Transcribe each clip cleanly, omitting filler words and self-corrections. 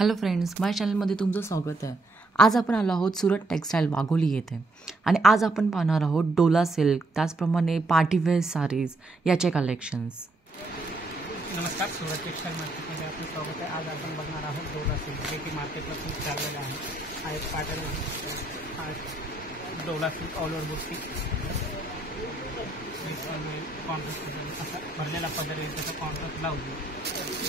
Hello friends, माझ्या चॅनलमध्ये तुमचं स्वागत आहे। आज आपण आलो आहोत सुरत टेक्सटाईल वाघोली येथे आणि आज आपण पाहणार आहोत डोला सिल्क, त्याचप्रमाणे पार्टीवेअर साडीज याचे कलेक्शन्स। नमस्कार, सुरत टेक्सटाईल मार्केटमध्ये आपलं स्वागत आहे। आज आपण बघणार आहोत डोला सिल्क, जे की मार्केटला खूप चाललेलं आहे। हा एक पॅटर्न आहे, डोला सिल्क ऑल ओव्हर बुट्टी कॉन्ट्रास्ट असा भरलेला पदर येईल, त्याचा कॉन्ट्रास्ट ब्लाउज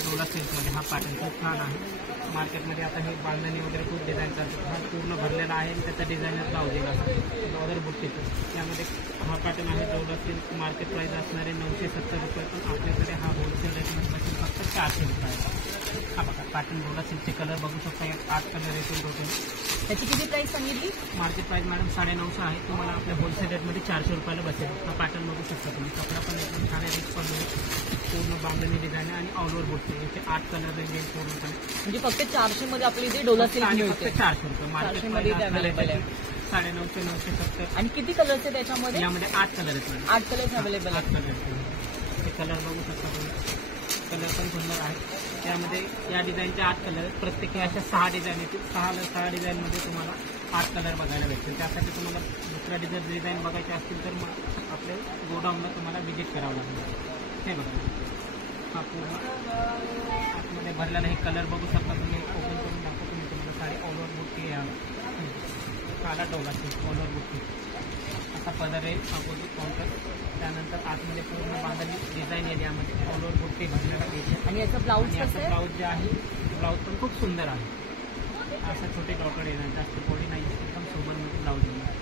डोला सिल्कमध्ये हा पॅटर्न खूप छान आहे। मार्केटमध्ये आता हे बांधणी वगैरे खूप डिझाईन चालतात। हा पूर्ण भरलेला आहे आणि त्याचा डिझायनर ब्लाउज येईल असं ऑर्डर बुट्टीचं। यामध्ये हा पॅटर्न आहे डोला सिल्क। मार्केट प्राईस असणारे 970 रुपये, पण आपल्याकडे हा होलसेल रेटमध्ये बसेल फक्त 400 रुपये। हा बघा पॅटर्न डोला सिल्कचे कलर बघू शकता, 8 कलर येतील टोटल। त्याची किती प्राइस सांगितली? मार्केट प्राइस मॅडम 950 आहे, तुम्हाला आपल्या होलसेल रेटमध्ये 400 रुपयाला बसेल। हा पॅटर्न बघू शकता तुम्ही, कपडा पण एकदम छान आहे, रिच पण आहे, पूर्ण बांधणी डिझाइन आहे आणि ऑल ओव्हर बुट्टी। याचे 8 कलर रेंज पूर्णपणे, म्हणजे फक्त 400 मध्ये आपली इथे डोला सिल्क आणि मिळते। फक्त 400 रुपये मार्केट मध्ये अवेलेबल आहे। 950 970। आणि किती कलर्स आहेत त्याच्यामध्ये? यामध्ये 8 कलर आहेत। 8 कलर्स अवेलेबल आहेत। 8 कलर, हे कलर बघू शकता तुम्ही, कलर पण सुंदर आहे। त्यामध्ये या डिझाईनचे 8 कलर आहेत, प्रत्येकी अशा 6 डिझाईन येतील। 6 डिझाईनमध्ये तुम्हाला 8 कलर बघायला भेटतील। त्यासाठी तुम्हाला दुसऱ्या डिझाईन बघायचे असतील तर मग आपल्या गोडाऊनला तुम्हाला व्हिजिट करावं लागेल। हे बघा, हा पूर्ण आतमध्ये भरलेला हे कलर बघू शकता तुम्ही, ओपन करून दाखवतो मी तुम्हाला। साडी ऑल ओव्हर बुट्टी काला डोला सिल्क ऑल ओव्हर बुट्टी असा पदर आहे, अपोजिट काउंटर। त्यानंतर आतमध्ये पूर्ण बांधणी डिझाईन येईल, यामध्ये ऑल ओव्हर बुट्टी भरलेला येते। आणि याचा ब्लाऊज कसं आहे? ब्लाऊज जे आहे, ब्लाऊज पण खूप सुंदर आहे, असं छोटे डॉटर येणार, जास्त पोळी नाही, एकदम सोबत ब्लाऊज येणार।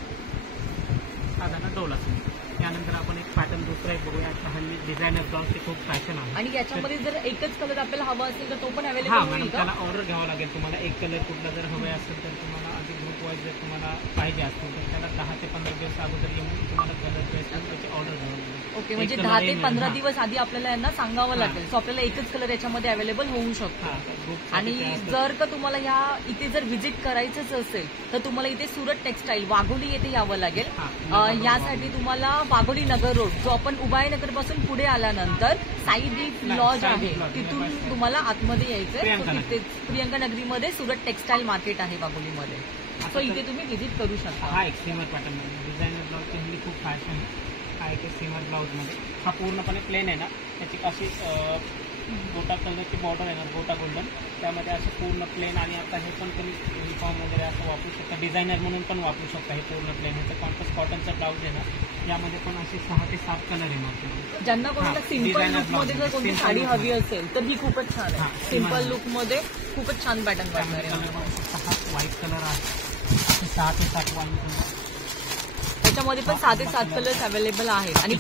हा झाला डोला सिल्क। त्यानंतर आपण एक पॅटर्न दुसरा एक बघूया। आता हल्ली डिझायनर ब्लाऊजचे खूप फॅशन आहे, आणि याच्यामध्ये जर एकच कलर आपल्याला हवा असेल तर तो पण हा अवेलेबल मॅडम, होईल का? त्याला ऑर्डर घ्यावं लागेल तुम्हाला। एक कलर कुठला जर हवे असेल तर तुम्हाला आधी ग्रुप वाईज जर तुम्हाला पाहिजे असतील तर त्याला 10 ते 15 दिवस अगोदर येऊन तुम्हाला कलर चॉईस करून त्याची ऑर्डर घ्यावी लागेल। ओके, म्हणजे 10 ते 15 दिवस आधी आपल्याला यांना सांगावं लागेल, सो आपल्याला एकच कलर याच्यामध्ये अवेलेबल होऊ शकतो। आणि जर का तुम्हाला ह्या इथे जर व्हिजिट करायचंच असेल तर तुम्हाला इथे सुरत टेक्सटाईल वाघोली येथे यावं लागेल। यासाठी तुम्हाला वाघोली नगर रोड, जो आपण उबाई नगर पासून पुढे आल्यानंतर साईड लॉज आहे, तिथून तुम्हाला आतमध्ये यायचंय। तिथेच प्रियंका नगरीमध्ये सुरत टेक्सटाईल मार्केट आहे वाघोलीमध्ये, सो इथे तुम्ही व्हिजिट करू शकता। हा एक सिमर पॅटर्न डिझायनर ब्लाऊजची हल्ली खूप फॅशन आहे। हा एक सिमर ब्लाऊजमध्ये हा पूर्णपणे प्लेन आहे ना, त्याची अशी गोटा कलरची बॉर्डर आहे ना, गोटा गोल्डन, त्यामध्ये असं पूर्ण प्लेन। आणि आता हे पण तुम्ही युनिफॉर्म वगैरे असं वापरू शकता, डिझायनर म्हणून पण वापरू शकता। हे पूर्ण प्लेन, ह्याचं कॉन्ट्रास्ट कॉटनचा ब्लाऊज आहे ना, यामध्ये पण असे 6 ते 7 कलर येणार। ज्यांना कोणाला सिंपल लुक मध्ये जर कोणती साडी हवी असेल तर ही खूपच छान आहे। सिंपल लुक मध्ये खूपच छान पॅटर्न वाटणार आहे। हा व्हाईट कलर आहे, 6 ते 7 वाली, त्याच्यामध्ये पण 6 ते 7 कलर्स अवेलेबल आहेत। आणि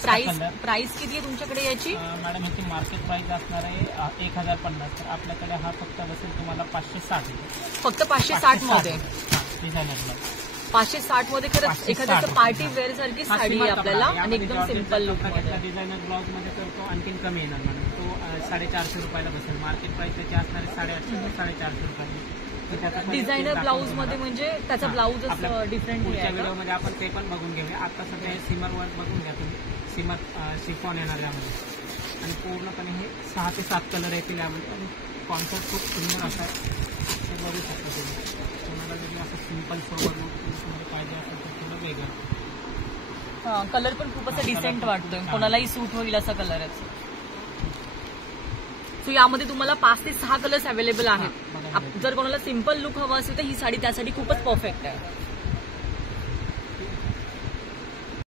प्राइस किती आहे तुमच्याकडे याची? मॅडम ह्याची मार्केट प्राइस असणार आहे 1050, तर आपल्याकडे हा फक्त बसेल तुम्हाला 560। फक्त 560 मध्ये डिझायनर 560 मध्ये खरंच एखाद्याचं पार्टी वेअर सारखी साडी आहे आपल्याला, आणि एकदम सिंपल लुक मध्ये। डिझायनर ब्लाऊज मध्ये तर तो आणखीन कमी येणार मॅडम, तो 450 रुपयाला बसेल। मार्केट प्राइस त्याची असणार आहे 850 ते 450 रुपये। डिझायनर ब्लाऊज मध्ये म्हणजे त्याचा ब्लाऊज डिफरंट पुढच्या व्हिडिओमध्ये आपण ते पण बघून घेऊया। आता सध्या सिमर वर्क बघून घ्या तुम्ही, सिमर शिफॉन येणार यामध्ये, आणि पूर्णपणे हे 6 ते 7 कलर येतील यामध्ये। आणि कॉन्सेप्ट खूप सुंदर असा आहे, हे बघू शकता तुम्ही। तुम्हाला जरी असं सिम्पल सोबत तुम्हाला पाहिजे असेल तर थोडं वेगळं, कलर पण खूप असं डिसेंट वाटतोय, कोणालाही सूट होईल असा कलर आहे। सो यामध्ये तुम्हाला 5 ते 6 कलर्स अवेलेबल आहेत। जर कोणाला सिंपल लुक हवा असेल तर ही साडी त्यासाठी खूपच परफेक्ट आहे।